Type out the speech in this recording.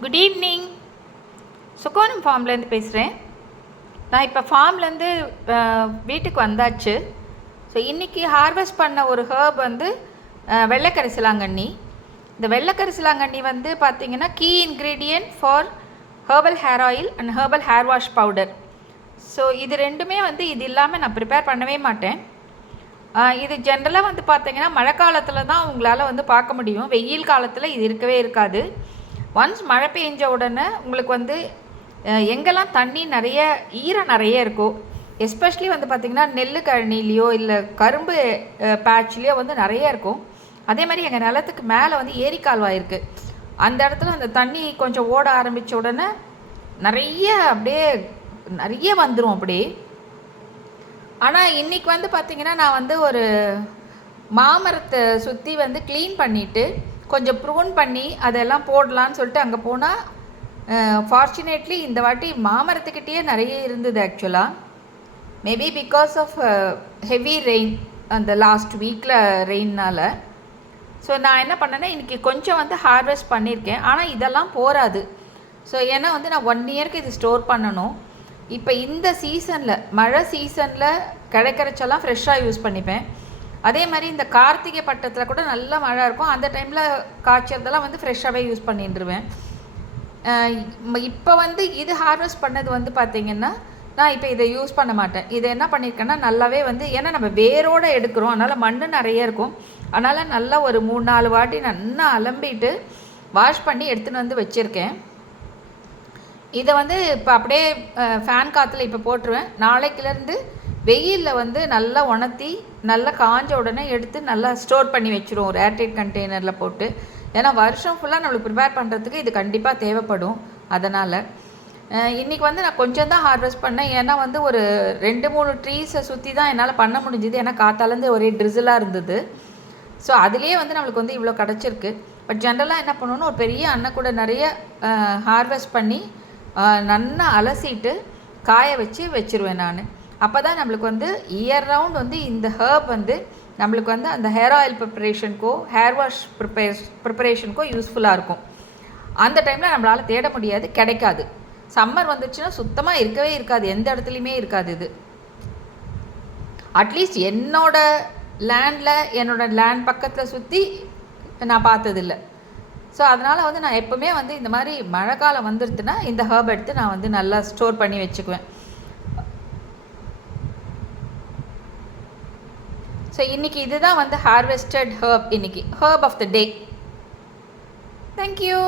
Good evening சுகோனம் ஃபார்ம்லேருந்து பேசுகிறேன் நான் இப்போ ஃபார்ம்லேருந்து வீட்டுக்கு வந்தாச்சு. ஸோ இன்றைக்கி ஹார்வெஸ்ட் பண்ண ஒரு ஹேர்ப் வந்து வெள்ளைக்கரிசிலாங்கண்ணி வெள்ளைக்கரிசலாங்கண்ணி இந்த வெள்ளைக்கரிசலாங்கண்ணி வந்து பார்த்திங்கன்னா key ingredient for herbal hair oil and herbal hair wash powder so இது ரெண்டுமே வந்து இது இல்லாமல் நான் ப்ரிப்பேர் பண்ணவே மாட்டேன். இது ஜென்ரலாக வந்து பார்த்தீங்கன்னா மழை காலத்தில் தான் உங்களால் வந்து பார்க்க முடியும். வெயில் காலத்தில் இது இருக்கவே இருக்காது. ஒன்ஸ் மழை பெஞ்ச உடனே உங்களுக்கு வந்து எங்கெல்லாம் தண்ணி நிறைய ஈரம் நிறைய இருக்கோ எஸ்பெஷலி வந்து பார்த்திங்கன்னா நெல்லு கழனிலேயோ இல்லை கரும்பு பேட்ச்லேயோ வந்து நிறைய இருக்கும் அதே மாதிரி எங்கள் நிலத்துக்கு மேலே வந்து ஏரி கால்வாய் இருக்குது அந்த இடத்துல அந்த தண்ணி கொஞ்சம் ஓட ஆரம்பித்த உடனே நிறைய அப்படியே நிறைய வந்துடும் அப்படியே. ஆனால் இன்றைக்கி வந்து பார்த்திங்கன்னா நான் வந்து ஒரு மாமரத்தை சுற்றி வந்து க்ளீன் பண்ணிவிட்டு கொஞ்சம் ப்ரூன் பண்ணி அதெல்லாம் போடலான்னு சொல்லிட்டு அங்கே போனால் ஃபார்ச்சுனேட்லி இந்த வாட்டி மாமரத்துக்கிட்டேயே நிறைய இருந்தது ஆக்சுவலாக maybe because of heavy rain அந்த லாஸ்ட் வீக்கில் ரெயின்னால் ஸோ நான் என்ன பண்ணேன்னா இன்றைக்கி கொஞ்சம் வந்து ஹார்வெஸ்ட் பண்ணியிருக்கேன் ஆனால் இதெல்லாம் போகாது ஸோ ஏன்னா வந்து நான் ஒன் இயருக்கு இது ஸ்டோர் பண்ணணும். இப்போ இந்த சீசனில் மழை சீசனில் கிடைக்கிறச்செல்லாம் ஃப்ரெஷ்ஷாக யூஸ் பண்ணிப்பேன். அதே மாதிரி இந்த கார்த்திகை பட்டத்தில் கூட நல்ல மழை இருக்கும். அந்த டைமில் காய்ச்சறதெல்லாம் வந்து ஃப்ரெஷ்ஷாகவே யூஸ் பண்ணிட்டுருவேன் இப்போ வந்து இது ஹார்வெஸ்ட் பண்ணது வந்து பார்த்திங்கன்னா நான் இப்போ இதை யூஸ் பண்ண மாட்டேன். இதை என்ன பண்ணியிருக்கேன்னா நல்லாவே வந்து ஏன்னா நம்ம வேரோடு எடுக்கிறோம். அதனால் மண் நிறைய இருக்கும். அதனால் நல்லா ஒரு மூணு நாலு வாட்டி நல்லா அலம்பிட்டு வாஷ் பண்ணி எடுத்துன்னு வந்து வச்சுருக்கேன். இதை வந்து இப்போ அப்படியே ஃபேன் காற்றுல இப்போ போட்டுருவேன். நாளைக்குலேருந்து வெயிலில் வந்து நல்லா உணர்த்தி நல்லா காஞ்ச உடனே எடுத்து நல்லா ஸ்டோர் பண்ணி வச்சுருவோம். ஒரு ஏர்டைட் கண்டெய்னரில் போட்டு. ஏன்னா வருஷம் ஃபுல்லாக நம்மளுக்கு ப்ரிப்பேர் பண்ணுறதுக்கு இது கண்டிப்பாக தேவைப்படும். அதனால் இன்றைக்கி வந்து நான் கொஞ்சம் தான் ஹார்வெஸ்ட் பண்ணேன். ஏன்னா வந்து ஒரு ரெண்டு மூணு ட்ரீஸை சுற்றி தான் என்னால் பண்ண முடிஞ்சுது. ஏன்னா காத்தாலேருந்து ஒரே ட்ரிசிலாக இருந்தது. ஸோ அதுலேயே வந்து நம்மளுக்கு வந்து இவ்வளோ கிடச்சிருக்கு. பட் ஜென்ரலாக என்ன பண்ணணும்னு ஒரு பெரிய அண்ணன் கூட நிறைய ஹார்வெஸ்ட் பண்ணி நல்லா அலசிட்டு காய வச்சு வச்சுருவேன் நான். அப்போ தான் நம்மளுக்கு வந்து இயர் ரவுண்ட் வந்து இந்த ஹேர்ப் வந்து நம்மளுக்கு வந்து அந்த ஹேர் ஆயில் ப்ரிப்பரேஷனுக்கோ ஹேர் வாஷ் ப்ரிப்பேர் ப்ரிப்பரேஷனுக்கோ யூஸ்ஃபுல்லாக இருக்கும். அந்த டைமில் நம்மளால் தேட முடியாது கிடைக்காது. சம்மர் வந்துச்சுன்னா சுத்தமாக இருக்கவே இருக்காது எந்த இடத்துலையுமே இருக்காது இது. அட்லீஸ்ட் என்னோட லேண்டில் என்னோட லேண்ட் பக்கத்தில் சுற்றி நான் பார்த்ததில்ல. ஸோ அதனால் வந்து நான் எப்போவுமே வந்து இந்த மாதிரி மழை காலம் வந்துடுதுன்னா இந்த ஹேர்ப் எடுத்து நான் வந்து நல்லா ஸ்டோர் பண்ணி வச்சுக்குவேன். ஸோ இன்றைக்கி இதுதான் வந்து ஹார்வெஸ்டட் ஹர்ப் இன்றைக்கி herb of the day thank you